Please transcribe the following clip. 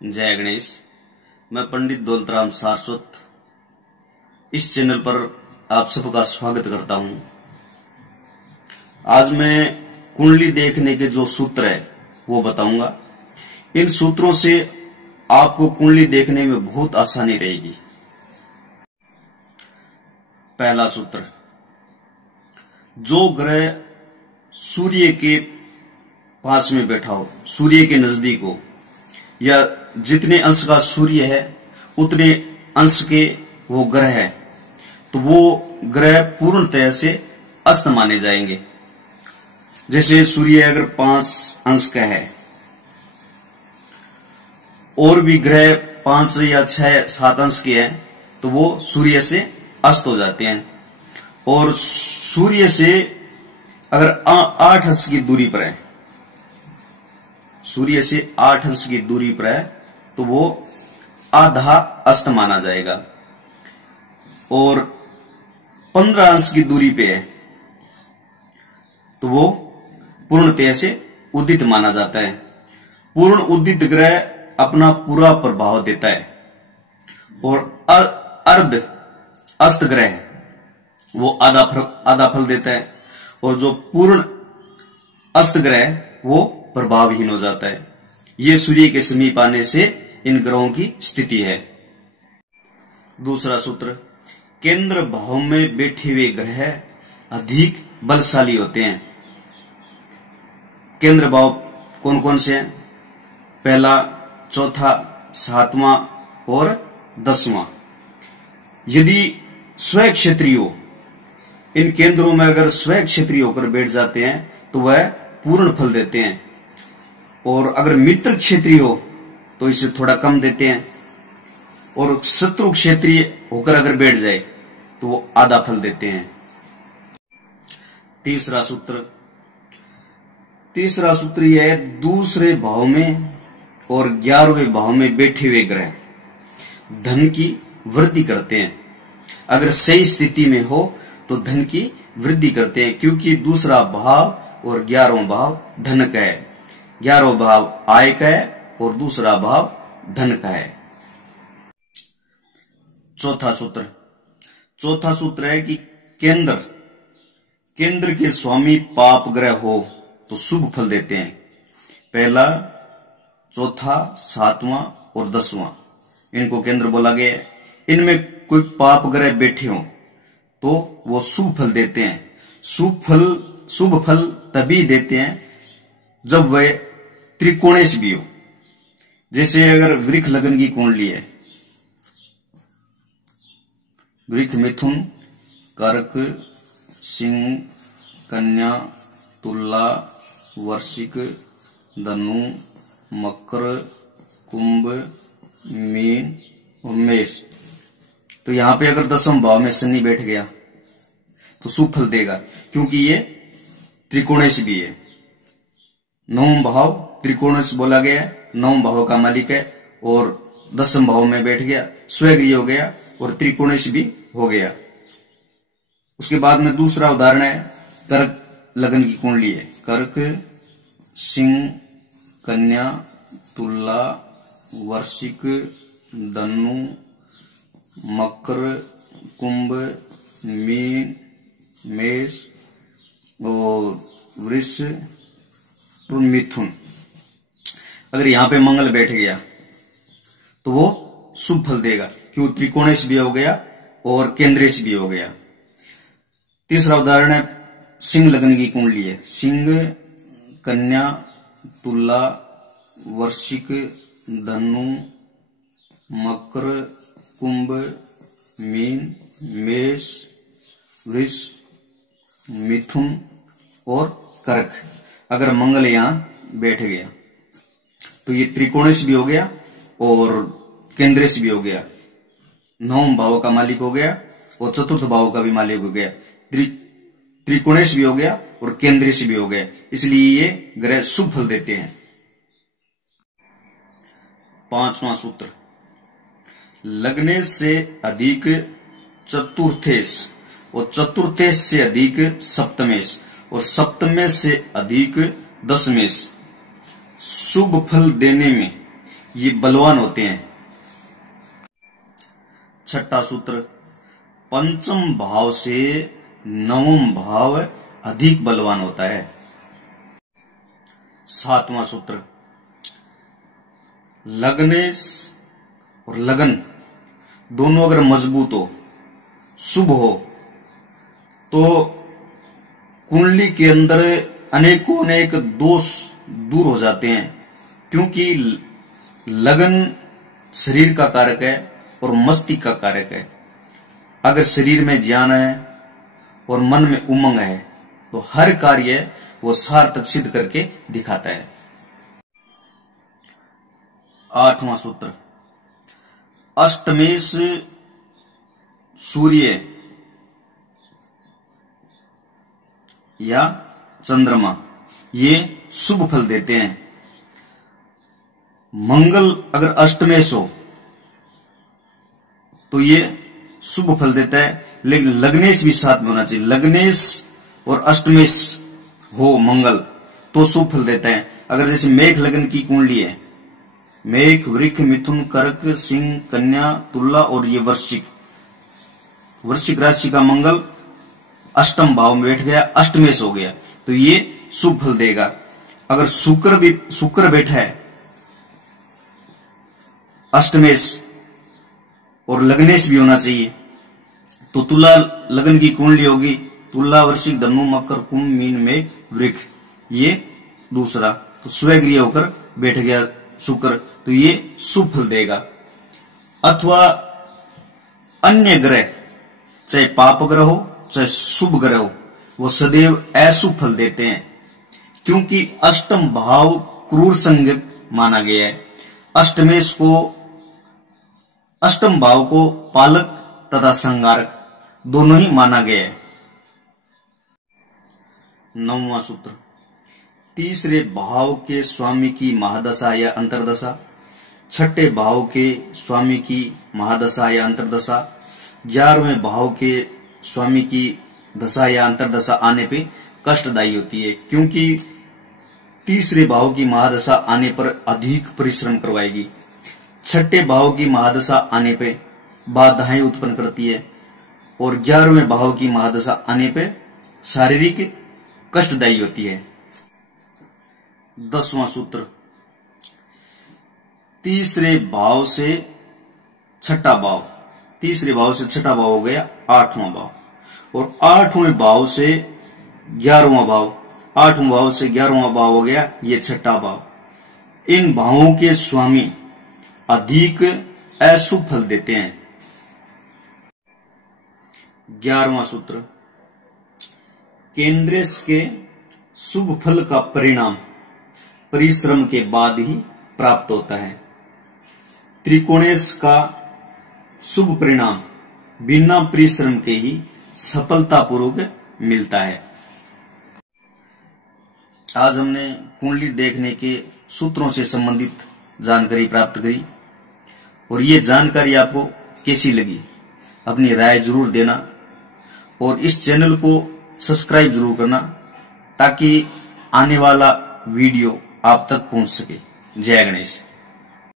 जय गणेश। मैं पंडित दौलतराम सारस्वत इस चैनल पर आप सबका स्वागत करता हूं। आज मैं कुंडली देखने के जो सूत्र है वो बताऊंगा। इन सूत्रों से आपको कुंडली देखने में बहुत आसानी रहेगी। पहला सूत्र, जो ग्रह सूर्य के पास में बैठा हो, सूर्य के नजदीक हो, या जितने अंश का सूर्य है उतने अंश के वो ग्रह है, तो वो ग्रह पूर्णतः से अस्त माने जाएंगे। जैसे सूर्य अगर 5 अंश का है और भी ग्रह 5 या 6, 7 अंश के हैं, तो वो सूर्य से अस्त हो जाते हैं। और सूर्य से अगर 8 अंश की दूरी पर है, सूर्य से 8 अंश की दूरी पर है, तो वो आधा अस्त माना जाएगा। और 15 अंश की दूरी पे है तो वो पूर्णतः से उदित माना जाता है। पूर्ण उदित ग्रह अपना पूरा प्रभाव देता है और अर्ध अस्त ग्रह वो आधा फल देता है, और जो पूर्ण अस्त ग्रह वो प्रभावहीन हो जाता है। ये सूर्य के समीप आने से इन ग्रहों की स्थिति है। दूसरा सूत्र, केंद्र भाव में बैठे हुए ग्रह अधिक बलशाली होते हैं। केंद्र भाव कौन कौन से हैं? पहला, चौथा, 7वां और 10वां। यदि स्व क्षेत्रीय हो, इन केंद्रों में अगर स्व क्षेत्रीय होकर बैठ जाते हैं तो वह पूर्ण फल देते हैं, और अगर मित्र क्षेत्रीय हो तो इसे थोड़ा कम देते हैं, और शत्रु क्षेत्रीय होकर अगर बैठ जाए तो वो आधा फल देते हैं। तीसरा सूत्र यह है, दूसरे भाव में और 11वें भाव में बैठे हुए ग्रह धन की वृद्धि करते हैं। अगर सही स्थिति में हो तो धन की वृद्धि करते हैं, क्योंकि दूसरा भाव और 11वां भाव धन का है। 11वां भाव आय का है और दूसरा भाव धन का है। चौथा सूत्र है कि केंद्र के स्वामी पाप ग्रह हो तो शुभ फल देते हैं। पहला, चौथा, 7वां और 10वां, इनको केंद्र बोला गया है। इनमें कोई पाप ग्रह बैठे हो तो वो शुभ फल देते हैं। शुभ फल तभी देते हैं जब वह त्रिकोणेश भी हो। जैसे अगर वृक्ष लगन की कुंडली है, वृक्ष मिथुन, कर्क, सिंह, कन्या, तुला, वृश्चिक, धनु, मकर, कुंभ, मीन और मेष, तो यहां पे अगर 10वें भाव में शनि बैठ गया तो शुभ फल देगा, क्योंकि ये त्रिकोणेश भी है। 9वां भाव त्रिकोणेश बोला गया है, 9वें भाव का मालिक है, और 10वें भाव में बैठ गया, स्वगृह हो गया और त्रिकोणेश भी हो गया। उसके बाद में दूसरा उदाहरण है, कर्क लगन की कुंडली है। कर्क, सिंह, कन्या, तुला, वृश्चिक, धनु, मकर, कुंभ, मीन, मेष और वृष और मिथुन। अगर यहां पे मंगल बैठ गया तो वो शुभ फल देगा, क्यों त्रिकोणेश भी हो गया और केंद्रेश भी हो गया। तीसरा उदाहरण है, सिंह लगन की कुंडली है। सिंह, कन्या, तुला, वृश्चिक, धनु, मकर, कुंभ, मीन, मेष, वृष, मिथुन और कर्क। अगर मंगल यहां बैठ गया तो ये त्रिकोणेश भी हो गया और केंद्रेश भी हो गया, 9वें भाव का मालिक हो गया और चतुर्थ भाव का भी मालिक हो गया, त्रिकोणेश भी हो गया और केंद्रेश भी हो गया। इसलिए ये ग्रह शुभ फल देते हैं। 5वां सूत्र, लग्ने से अधिक चतुर्थेश और चतुर्थेश से अधिक सप्तमेश और सप्तमेश से अधिक दशमेश शुभ फल देने में ये बलवान होते हैं। छठा सूत्र, पंचम भाव से नवम भाव अधिक बलवान होता है। सातवां सूत्र, लग्नेश और लगन दोनों अगर मजबूत हो, शुभ हो, तो कुंडली के अंदर अनेकों अनेक दोष दूर हो जाते हैं, क्योंकि लगन शरीर का कारक है और मस्तिष्क का कारक है। अगर शरीर में ज्ञान है और मन में उमंग है तो हर कार्य वो सार्थक सिद्ध करके दिखाता है। आठवां सूत्र, अष्टमेश सूर्य या चंद्रमा ये शुभ फल देते हैं। मंगल अगर अष्टमेश हो तो ये शुभ फल देता है, लेकिन लग्नेश भी साथ में होना चाहिए। लग्नेश और अष्टमेश हो मंगल तो शुभ फल देता है। अगर जैसे मेघ लगन की कुंडली है, मेघ, वृक्ष, मिथुन, कर्क, सिंह, कन्या, तुला और ये वृश्चिक राशि का मंगल अष्टम भाव में बैठ गया, अष्टमेश हो गया, तो ये शुभ फल देगा। अगर शुक्र बैठा है अष्टमेश और लग्नेश भी होना चाहिए, तो तुला लगन की कुंडली होगी, तुला, वृश्चिक, धनु, मकर, कुंभ, मीन, मेघ, वृक्ष, ये दूसरा, तो स्वगृह होकर बैठ गया शुक्र, तो ये शुभ फल देगा। अथवा अन्य ग्रह, चाहे पाप ग्रह हो चाहे शुभ ग्रह हो, वो सदैव अशुभ फल देते हैं, क्योंकि अष्टम भाव क्रूर संज्ञक माना गया है। अष्टम भाव को पालक तथा संगारक दोनों ही माना गया है। नौवां सूत्र, तीसरे भाव के स्वामी की महादशा या अंतरदशा, छठे भाव के स्वामी की महादशा या अंतरदशा, 11वें भाव के स्वामी की दशा या अंतरदशा आने पे कष्टदायी होती है, क्योंकि तीसरे भाव की महादशा आने पर अधिक परिश्रम करवाएगी। छठे भाव की महादशा आने पे बाधाएं उत्पन्न करती है, और 11वें भाव की महादशा आने पे शारीरिक कष्टदायी होती है। 10वां सूत्र, तीसरे भाव से छठा भाव, तीसरे भाव से छठा भाव हो गया 8वां भाव, और 8वें भाव से 11वां भाव, 8वें भाव से 11वां भाव हो गया ये छठा भाव। इन भावों के स्वामी अधिक अशुभ फल देते हैं। 11वां सूत्र, केंद्रेश के शुभ फल का परिणाम परिश्रम के बाद ही प्राप्त होता है। त्रिकोणेश का शुभ परिणाम बिना परिश्रम के ही सफलतापूर्वक मिलता है। आज हमने कुंडली देखने के सूत्रों से संबंधित जानकारी प्राप्त करी, और ये जानकारी आपको कैसी लगी अपनी राय जरूर देना, और इस चैनल को सब्सक्राइब जरूर करना, ताकि आने वाला वीडियो आप तक पहुंच सके। जय गणेश।